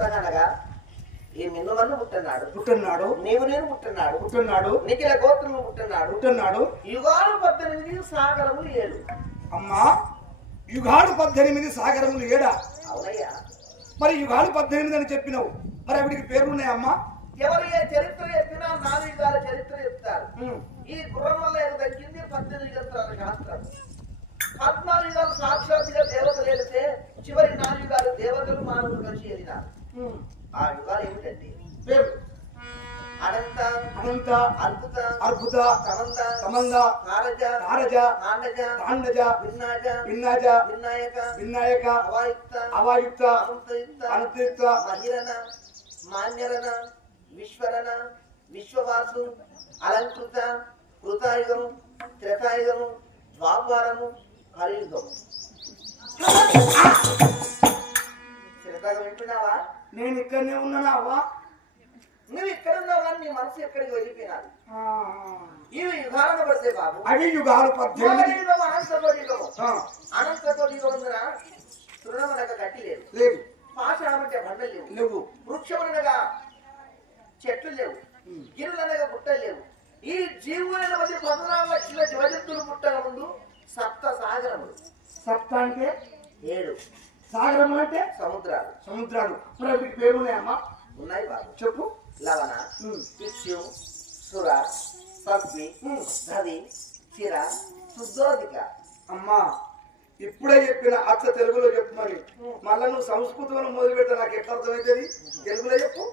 పుట్టనగా ఈ మిన్ను మన్ను పుట్టన్నాడు పుట్టున్నాడు నీవు నేను పుట్టన్నాడు పుట్టున్నాడు నిఖిల గోత్రము పుట్టన్నాడు పుట్టున్నాడు యుగాలు పద్దెనిమిది సాగరములు ఏడు. అమ్మా యుగాలు పద్దెనిమిది సాగరములు ఏడా? అవునయ్యా. మరి యుగాలు పద్దెనిమిది అని చెప్పినావు. మరి ఆవిడికి పేర్లున్నాయమ్మా? ఎవరు ఏ చరిత్ర చెప్పినా నాలుగు యుగాల చరిత్ర చెప్తారు. ఈ గుర్రం వల్ల ఏదో తగ్గింది పద్దెనిమిది యుగాల శాస్త్రం పద్నాలుగు యుగాలు సాక్షాత్తుగా దేవతలు వెళితే చివరి నాలుగు యుగాలు దేవతలు మానవులు కలిసి వెళ్ళినారు ఆ యుగాలు ఏమిటండి? పేరు అనంత అనంత అద్భుత అద్భుత సమంత సమంద కారజ కారజ కాండజ తాండజ విన్నాజ విన్నాజ వినాయక వినాయక అవాయుక్త అవాయుక్త అనంతయుక్త అనంతయుక్త మహిరణ మాన్యరణ విశ్వరణ విశ్వవాసు అలంకృత కృతాయుగము త్రేతాయుగము ద్వాపారము కలియుగము. నువ్వు ఇక్కడ ఉన్నావు? కానీ నీ మనసు ఎక్కడికి వెళ్ళిపోయినాడు. ఇవి యుగాలను పడితే బాబు. అవి యుగాలు అనంతతో యుగము ఆ, అనంతతో యుగం ఉందిన తృణమనక గట్టి లేదు లేదు. పాషాణం అంటే బండలు లేవు. లేవు వృక్షములనగా చెట్లు లేవు. గిరులనగా పుట్టలు లేవు. ఈ జీవులైన మధ్య పద్నాలుగు లక్షల జీవజంతువులు పుట్టక ముందు సప్త సాగరములు. సప్త అంటే? ఏడు. సాగరం అంటే? సముద్రాలు. సముద్రాలు. మరి అవిడికి పేర్లున్నాయమ్మా ఉన్నాయి బాబు చెప్పు లవణ. ఇక్షు సుర పగ్వి నది చిర శుద్ధోదిక అమ్మా ఇప్పుడే చెప్పిన అచ్చ తెలుగులో చెప్పు మరి. మళ్ళా నువ్వు సంస్కృతంలో మొదలు పెడితే నాకు ఎట్లా అర్థమవుతుంది? తెలుగులో చెప్పు.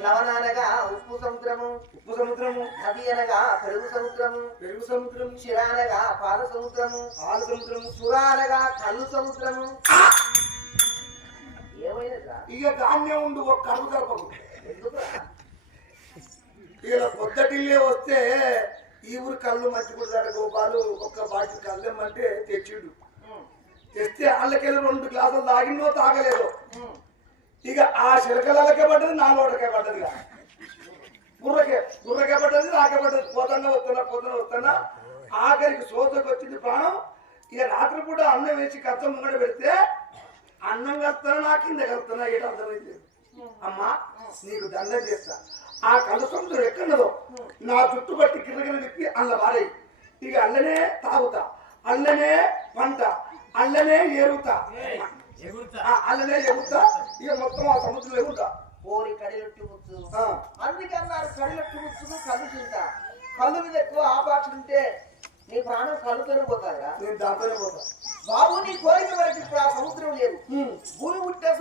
లవణ అనగా ఉప్పు సముద్రము ఉప్పు సముద్రము. నది అనగా పెరుగు సముద్రము పెరుగు సముద్రము. చిర అనగా పాల సముద్రము పాల సముద్రము. సుర అనగా కళ్ళు సముద్రము. ఇక ధాన్యం ఉండు ఒక కడుపు కలపకు. ఇక పొద్దటిల్లే వస్తే ఈ ఊరు కళ్ళు మంచిగుంటాడు గోపాలు ఒక్క బాటి కళ్ళెమ్మంటే తెచ్చిడు. తెస్తే వాళ్ళకెళ్ళి రెండు గ్లాసులు తాగినో తాగలేదు. ఇక ఆ శిలకలకే పడ్డది నాలుగోటకే పడ్డది బుర్రకే గుర్రకే గుర్రకే పడ్డది నాకే పడ్డది. పోతున్నా వస్తున్నా పోతున్నా వస్తున్నా ఆఖరికి సోదరికి వచ్చింది ప్రాణం. ఇక రాత్రి పూట అన్నం వేసి కచ్చ ముంగడ పెడితే అన్నం కలుస్తున్నా నా కింద కలుస్తున్నా ఏంటి అర్థమైంది అమ్మా నీకు దండం చేస్తా. ఆ కలసంతో ఎక్కడదో నా చుట్టు పట్టి కిరగిర తిప్పి అల్ల వారయి ఇక అల్లనే తాగుతా అల్లనే పంట అల్లనే ఆ, అల్లనే ఎగుతా ఇక మొత్తం ఆ సముద్రంలో ఎగుతా కోరి కడిలొట్టి ముచ్చు. ఆ, అందుకే అన్నారు కడిలొట్టి ముచ్చును కళ్ళు తింటా. కళ్ళు మీద ఎక్కువ ఆపాక్ష ఉంటే నీ ప్రాణం కళ్ళుతోనే పోతాదిరా నేను దాంతోనే పోతా. బాబు నీ కోరిక వరకు ఇప్పుడు ఆ సముద్రం లేదు. భూమి పుట్టే